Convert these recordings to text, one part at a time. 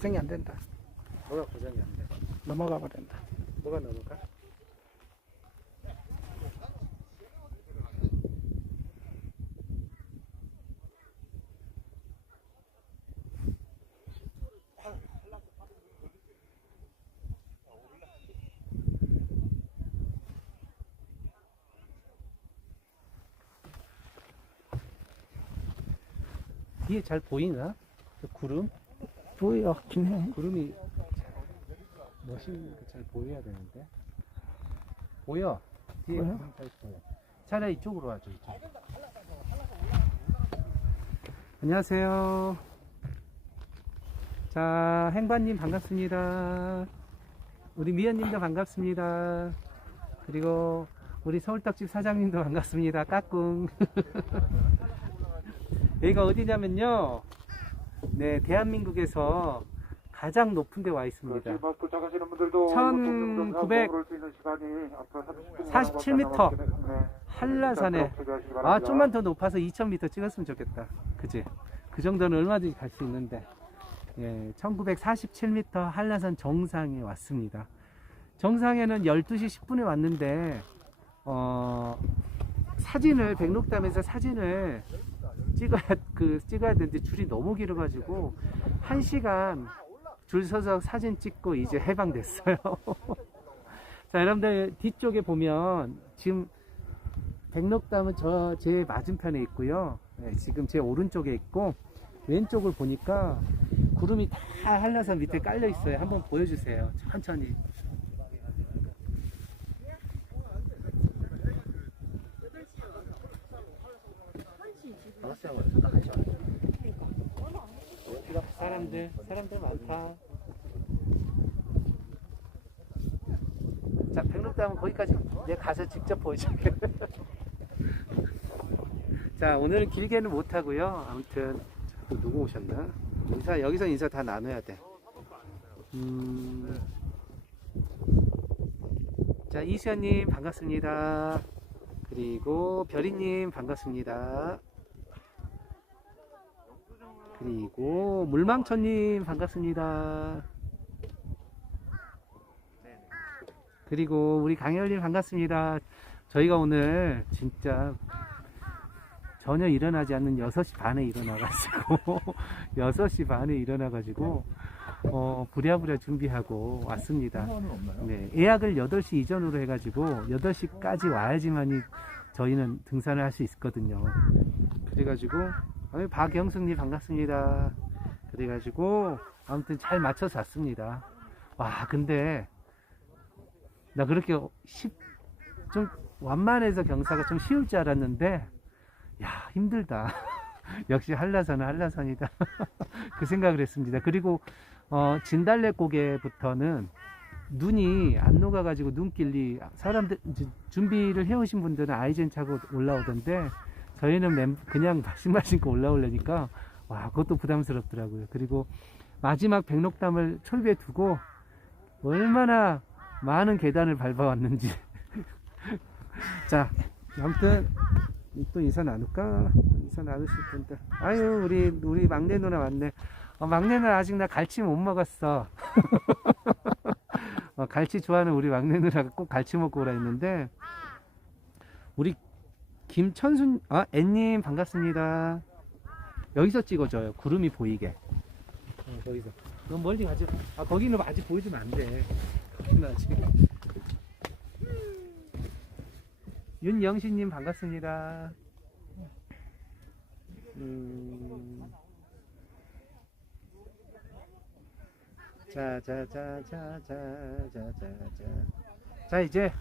고생이 안 된다. 뭐가 고장이 안 돼? 넘어가 버린다. 뭐가 넘어가? 뒤에 잘 보이나? 저 구름? 보이긴 해. 구름이 멋있는 게잘 보여야 되는데. 보여. 뒤에 보여? 구름 잘 보여. 차라리 이쪽으로 와줘 이쪽. 안녕하세요. 자 행반님 반갑습니다. 우리 미연님도 반갑습니다. 그리고 우리 서울떡집 사장님도 반갑습니다. 까꿍. 여기가 어디냐면요 네 대한민국에서 가장 높은 데 와 있습니다. 마지막 도착하시는 분들도 1900 먹을 수 있는 시간이 앞으로 30분 47m. 네. 한라산에. 아 좀만 더 높아서 2000m 찍었으면 좋겠다. 그지? 그 정도는 얼마든지 갈 수 있는데. 예 1947m 한라산 정상에 왔습니다. 정상에는 12시 10분에 왔는데 어 사진을 백록담에서 사진을 찍어야 그 찍어야 되는데 줄이 너무 길어가지고 1시간 줄 서서 사진 찍고 이제 해방됐어요 자 여러분들 뒤쪽에 보면 지금 백록담은 저 제 맞은편에 있고요. 네, 지금 제 오른쪽에 있고 왼쪽을 보니까 구름이 다 한라산 밑에 깔려 있어요. 한번 보여주세요. 천천히. 사람들 사람들 많다. 자, 백록담은 거기까지 내가 가서 직접 보여줄게. 자, 오늘은 길게는 못하고요. 아무튼, 또 누구 오셨나? 인사, 여기서 인사 다 나눠야 돼. 음. 자, 이수연님 반갑습니다. 그리고 별이님 반갑습니다. 그리고 물망천님 반갑습니다. 그리고 우리 강열님 반갑습니다. 저희가 오늘 진짜 전혀 일어나지 않는 6시 반에 일어나가지고 6시 반에 일어나가지고 어, 부랴부랴 준비하고 왔습니다. 네, 예약을 8시 이전으로 해가지고 8시까지 와야지만이 저희는 등산을 할 수 있거든요. 그래가지고 아유, 박영숙님 반갑습니다. 그래가지고 아무튼 잘 맞춰서 왔습니다. 와 근데 나 그렇게 쉽, 좀 완만해서 경사가 좀 쉬울 줄 알았는데 야 힘들다 역시 한라산은 한라산이다 그 생각을 했습니다 그리고 어, 진달래 고개부터는 눈이 안 녹아가지고 눈길이 사람들 준비를 해오신 분들은 아이젠 차고 올라오던데 저희는 맨- 그냥 신발 신고 올라오려니까 와 그것도 부담스럽더라고요 그리고 마지막 백록담을 철비에 두고 얼마나 많은 계단을 밟아왔는지. 자, 아무튼 또 인사 나눌까? 인사 나누실 분들. 아유, 우리 우리 막내 누나 왔네. 어, 막내 누나 아직 나 갈치 못 먹었어. 어, 갈치 좋아하는 우리 막내 누나가 꼭 갈치 먹고 오라 했는데 우리 김천순 아 앤님 반갑습니다. 여기서 찍어줘요. 구름이 보이게. 어, 거기서. 너무 멀리 가지. 아 거기는 아직 보여주면 안 돼. 거기는 아직. 윤영신님 반갑습니다. 음. 자, 자, 자, 자, 자, 자, 자, 자. 자, 이제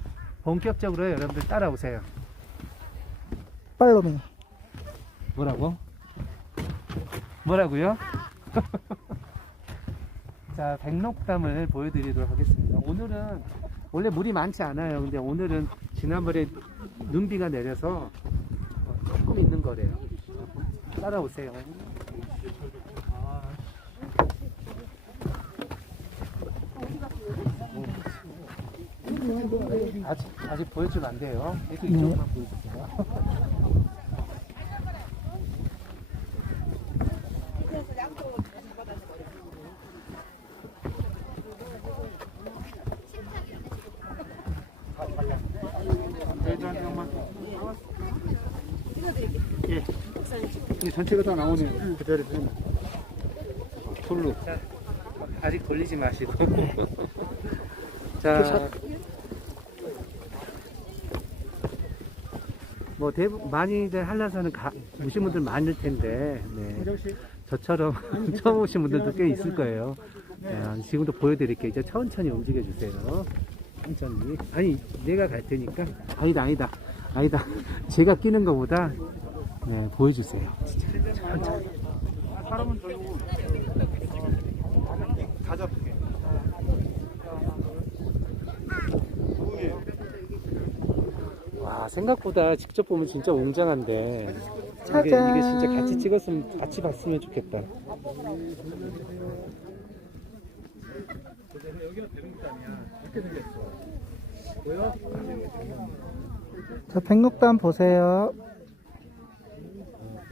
본격적으로 여러분들 따라오세요. 팔로미. 뭐라고? 뭐라고요? 자, 백록담을 보여드리도록 하겠습니다. 오늘은 원래 물이 많지 않아요. 근데 오늘은 지난번에 눈비가 내려서 어, 조금 있는 거래요. 따라오세요. 아직 아직 보여주면 안 돼요. 계속 이쪽만 보여주세요. 이 전체가 다 나오네. 그 자리에서. 돌로. 자, 아직 돌리지 마시고. 자. 뭐 대부분 많이들 한라산은 가, 오신 분들 많을 텐데 네. 저처럼 처음 오신 분들도 꽤 있을 거예요. 네, 지금도 보여드릴게요. 이제 천천히 움직여 주세요. 천천히. 아니 내가 갈 테니까. 아니다 아니다 아니다. 제가 끼는 것보다 네, 보여주세요. 진짜 천천히. 사람은 결국 다 잡게. 와 생각보다 직접 보면 진짜 웅장한데 이게. 이게 진짜 같이 찍었으면 같이 봤으면 좋겠다 저 백록담 보세요.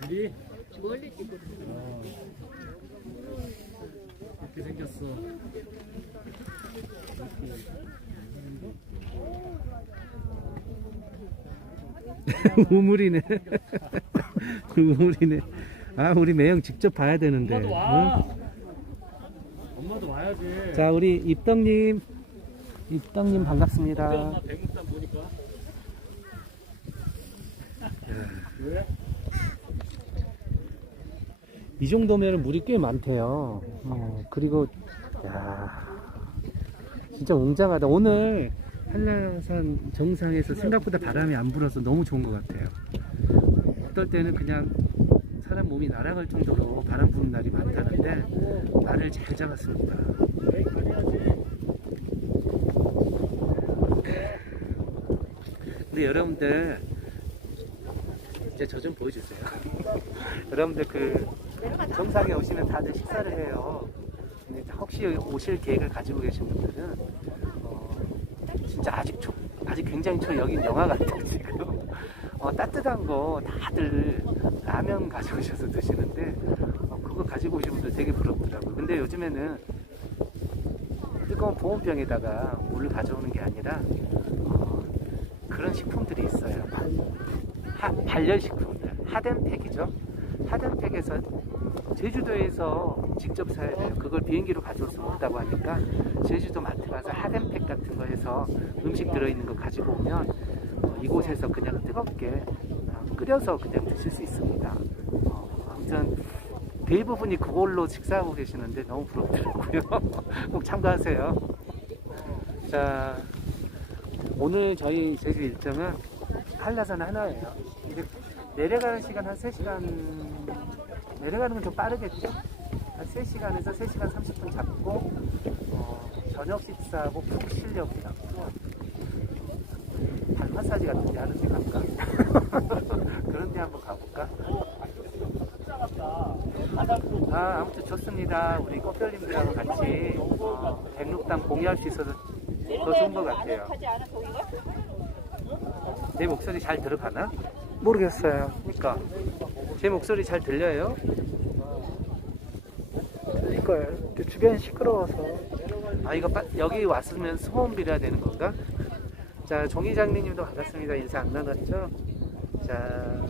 이렇게 생겼어. 우물이네. 우물이네. 아 우리 매형 직접 봐야 되는데. 응? 엄마도 와야지. 자 우리 입덕님. 입덕님 반갑습니다. 엄마 백목단 보니까. 왜? 이 정도면 물이 꽤 많대요. 어, 그리고 야 진짜 웅장하다. 오늘 한라산 정상에서 생각보다 바람이 안 불어서 너무 좋은 것 같아요. 어떨 때는 그냥 사람 몸이 날아갈 정도로 바람 부는 날이 많다는데 날을 잘 잡았습니다. 근데 여러분들 이제 저 좀 보여주세요. 여러분들 그 정상에 오시면 다들 식사를 해요. 근데 혹시 오실 계획을 가지고 계신 분들은 어, 진짜 아직 초, 아직 굉장히 초 여긴 영화 같아요 지금. 어, 따뜻한 거 다들 라면 가져오셔서 드시는데 어, 그거 가지고 오신 분들 되게 부럽더라고요. 근데 요즘에는 뜨거운 보온병에다가 물을 가져오는 게 아니라 어, 그런 식품들이 있어요. 하, 발열식품들 하덴팩이죠. 하덴팩에서 제주도에서 직접 사야 돼요. 그걸 비행기로 가져올 수 없다고 하니까 제주도 마트 가서 하덴팩 같은 거 해서 음식 들어있는 거 가지고 오면 어, 이곳에서 그냥 뜨겁게 어, 끓여서 그냥 드실 수 있습니다. 어, 아무튼 대부분이 그걸로 식사하고 계시는데 너무 부럽더라고요. 꼭 참고하세요. 자, 오늘 저희 제주 일정은 한라산 하나예요. 근데 내려가는 시간 한 3시간, 내려가는 건 좀 빠르겠죠? 한 3시간에서 3시간 30분 잡고, 어, 저녁 식사하고 푹 쉬려고요. 발 마사지 같은 데 하는 데 갈까? 그런 데 한번 가볼까? 아, 아무튼 좋습니다. 우리 꽃별님들하고 같이 어, 백록담 공유할 수 있어서 더 좋은 것 같아요. 내 목소리 잘 들어가나? 모르겠어요. 그러니까 제 목소리 잘 들려요? 들릴 거예요. 근데 주변이 시끄러워서. 아 이거 빠- 여기 왔으면 소원 빌어야 되는 건가? 자 종이장님님도 반갑습니다. 인사 안 나눴죠? 자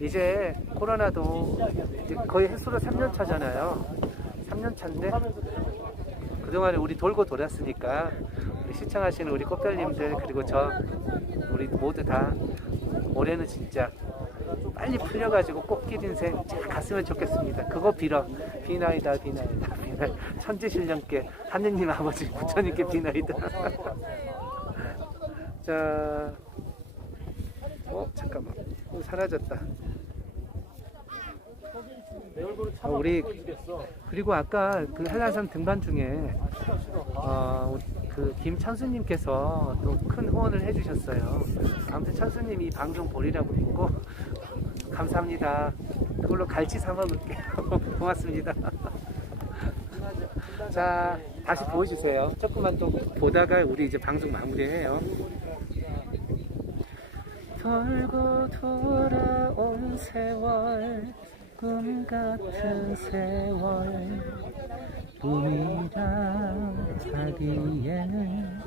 이제 코로나도 거의 횟수로 3년 차잖아요. 3년 차인데 그동안에 우리 돌고 돌았으니까 우리 시청하시는 우리 꽃별님들 그리고 저 우리 모두 다 올해는 진짜 빨리 풀려가지고 꽃길 인생 잘 갔으면 좋겠습니다. 그거 빌어. 비나이다, 비나이다, 비나이. 천지신령께 하느님 아버지 부처님께 비나이다. 자, 어 잠깐만, 어, 사라졌다. 어, 우리. 그리고 아까 그 한라산 등반 중에 어, 그 김찬수님께서 또 큰 후원을 해주셨어요. 아무튼 찬수님 이 방송 보리라고 믿고 감사합니다. 그걸로 갈치 사 먹을게요. 고맙습니다. 자, 다시 보여주세요. 조금만 또 보다가 우리 이제 방송 마무리해요. 돌고 돌아온 세월 꿈 같은 세월 꿈이라 하기에는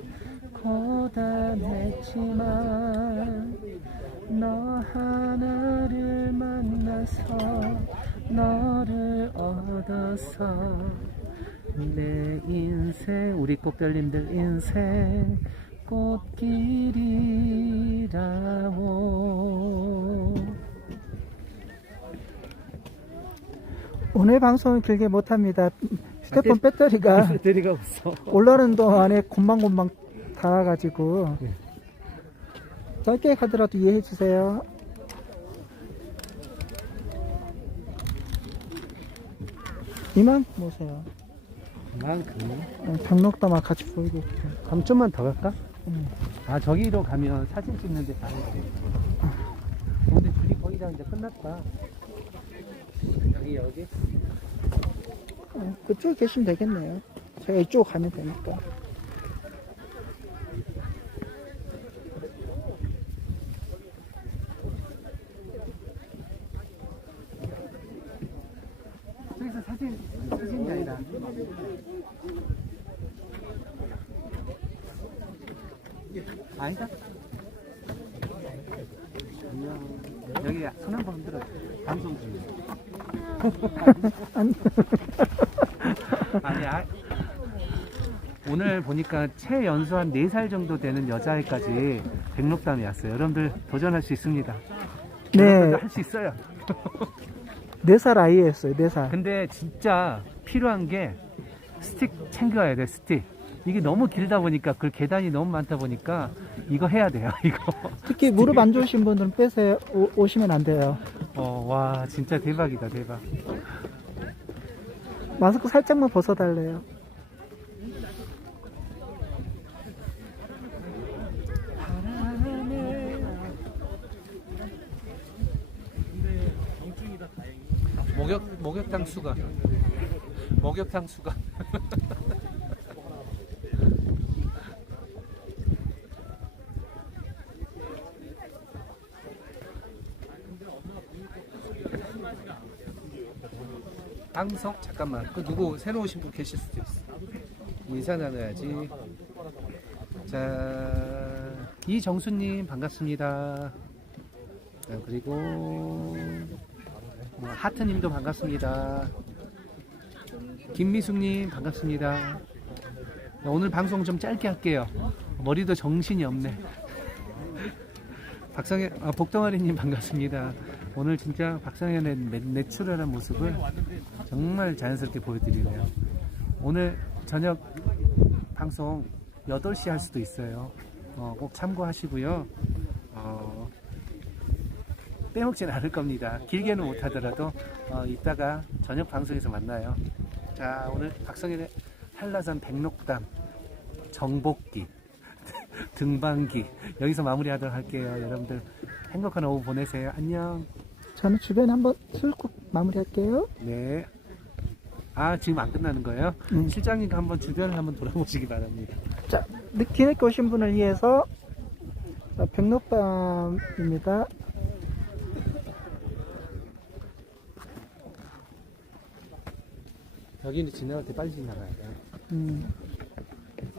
고단했지만 너 하나 를 만나서 너를 얻어서 내 인생 우리 꽃별님들 인생 꽃길이라고 오늘 방송은 길게 못합니다. 휴대폰 배터리가 배터리가 없어 올라오는 동안에 곰방곰방 닿아가지고 네. 짧게 가더라도 이해해 주세요. 이만 보세요. 그만큼 어, 장록담아 같이 보이게. 그럼 좀만 더 갈까? 음. 아 저기로 가면 사진 찍는데 돼. 어, 근데 줄이 거의 다 이제 끝났다. 여기 여기. 어, 그쪽에 계시면 되겠네요. 제가 이쪽 가면 되니까. 저기서 사진 사진이 아니라. 아니다. 안녕. 여기 손한번 흔들어. 방송 중이야. 아니, 아, 오늘 보니까 최연소 한 4살 정도 되는 여자애까지 백록담이 왔어요. 여러분들 도전할 수 있습니다. 네, 할 수 있어요. 네살 아이였어요, 네 살. 근데 진짜 필요한 게 스틱 챙겨야 돼, 스틱. 이게 너무 길다 보니까 그 계단이 너무 많다 보니까 이거 해야 돼요, 이거. 특히 무릎 안 좋으신 분들은 빼세요. 오, 오시면 안 돼요. 어, 와, 진짜 대박이다, 대박. 마스크 살짝만 벗어달래요. 목욕, 목욕탕 수가. 목욕탕 수가. 방송 잠깐만. 그 누구 새로 오신 분 계실 수도 있어. 인사 나눠야지. 자 이정수님 반갑습니다. 자, 그리고 어, 하트님도 반갑습니다. 김미숙님 반갑습니다. 오늘 방송 좀 짧게 할게요. 머리도 정신이 없네 박성현, 아, 복덩아리님 반갑습니다. 오늘 진짜 박성현의 내, 내추럴한 모습을 정말 자연스럽게 보여드리네요. 오늘 저녁 방송 8시 할 수도 있어요. 어, 꼭 참고하시고요. 어, 빼먹진 않을 겁니다. 길게는 못하더라도 어, 이따가 저녁 방송에서 만나요. 자, 오늘 박성현의 한라산 백록담 정복기 등반기 여기서 마무리하도록 할게요. 여러분들 행복한 오후 보내세요. 안녕. 저는 주변에 한번 슬쩍 마무리할게요. 네. 아 지금 안 끝나는 거예요? 음. 실장님 한번 주변을 한번 돌아보시기 바랍니다. 자, 늦- 뒤늦게 오신 분을 위해서 자, 백록밤입니다. 여기는 지나갈 때 빨리 지나가야 돼요. 음,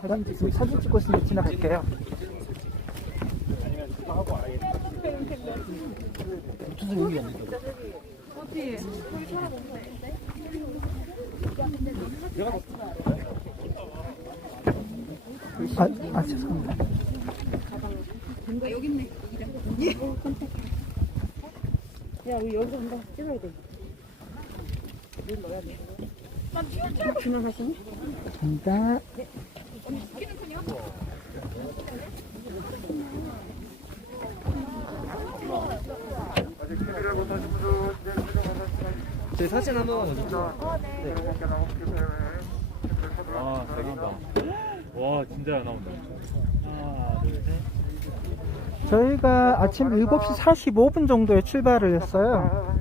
사진, 찍- 사진 찍고 있으니 지나갈게요. 아, 아 죄송합니다. 야, 우리 여기서 한번 찍어야 돼. 여기 넣어야 돼. 감사합니다. 제 사진 한번 찍죠. 아, 잘 나온다. 와, 진짜 잘 나온다. 하나, 둘, 셋. 저희가 아침 7시 45분 정도에 출발을 했어요.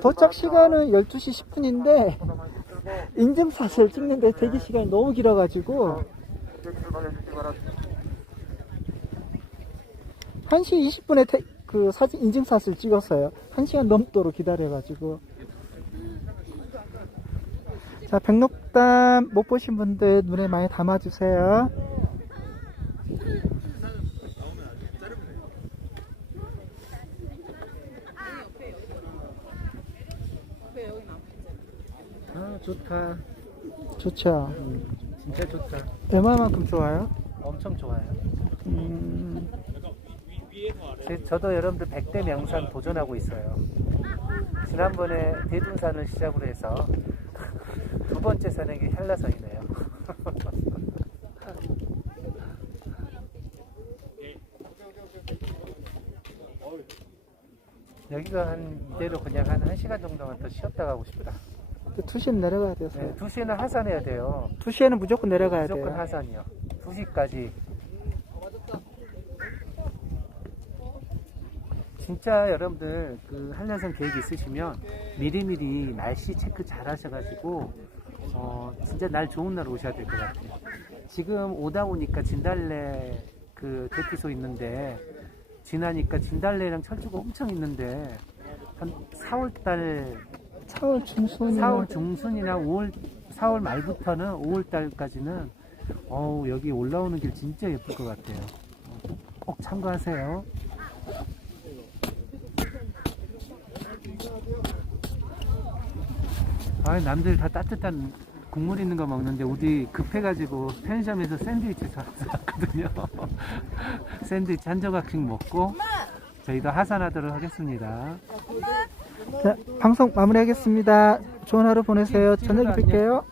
도착 시간은 12시 10분인데 인증샷을 찍는데 대기 시간이 너무 길어가지고 1시 20분에 그 사진 인증샷을 찍었어요. 1시간 넘도록 기다려가지고 자 백록담 못 보신 분들 눈에 많이 담아주세요. 좋다. 좋죠. 진짜 좋다. 얼마만큼 좋아요? 엄청 좋아요. 음, 제- 저도 여러분들 100대 명산 도전하고 있어요. 지난번에 대둔산을 시작으로 해서 두 번째 산에게 한라산이네요. 여기가 한 이대로 그냥 한 1시간 정도만 더 쉬었다 가고 싶다. 2시엔 내려가야 돼서. 네, 2시에는 하산해야 돼요. 2시에는 무조건 내려가야 무조건 돼요. 하산이요. 2시까지. 진짜 여러분들 그 한라산 계획 있으시면 미리미리 날씨 체크 잘 하셔가지고 어 진짜 날 좋은 날 오셔야 될 것 같아요. 지금 오다 보니까 진달래 그 대피소 있는데 지나니까 진달래랑 철쭉가 엄청 있는데 한 4월달 4월 중순이면 4월 중순이나 5월 4월 말부터는 5월 달까지는 어우 여기 올라오는 길 진짜 예쁠 것 같아요. 어, 꼭 참고하세요. 아 남들 다 따뜻한 국물 있는 거 먹는데 우리 급해가지고 편의점에서 샌드위치 사왔거든요. 샌드위치 한 조각씩 먹고 저희도 하산하도록 하겠습니다. 자, 방송 마무리하겠습니다. 좋은 하루 보내세요. 저녁에 뵐게요.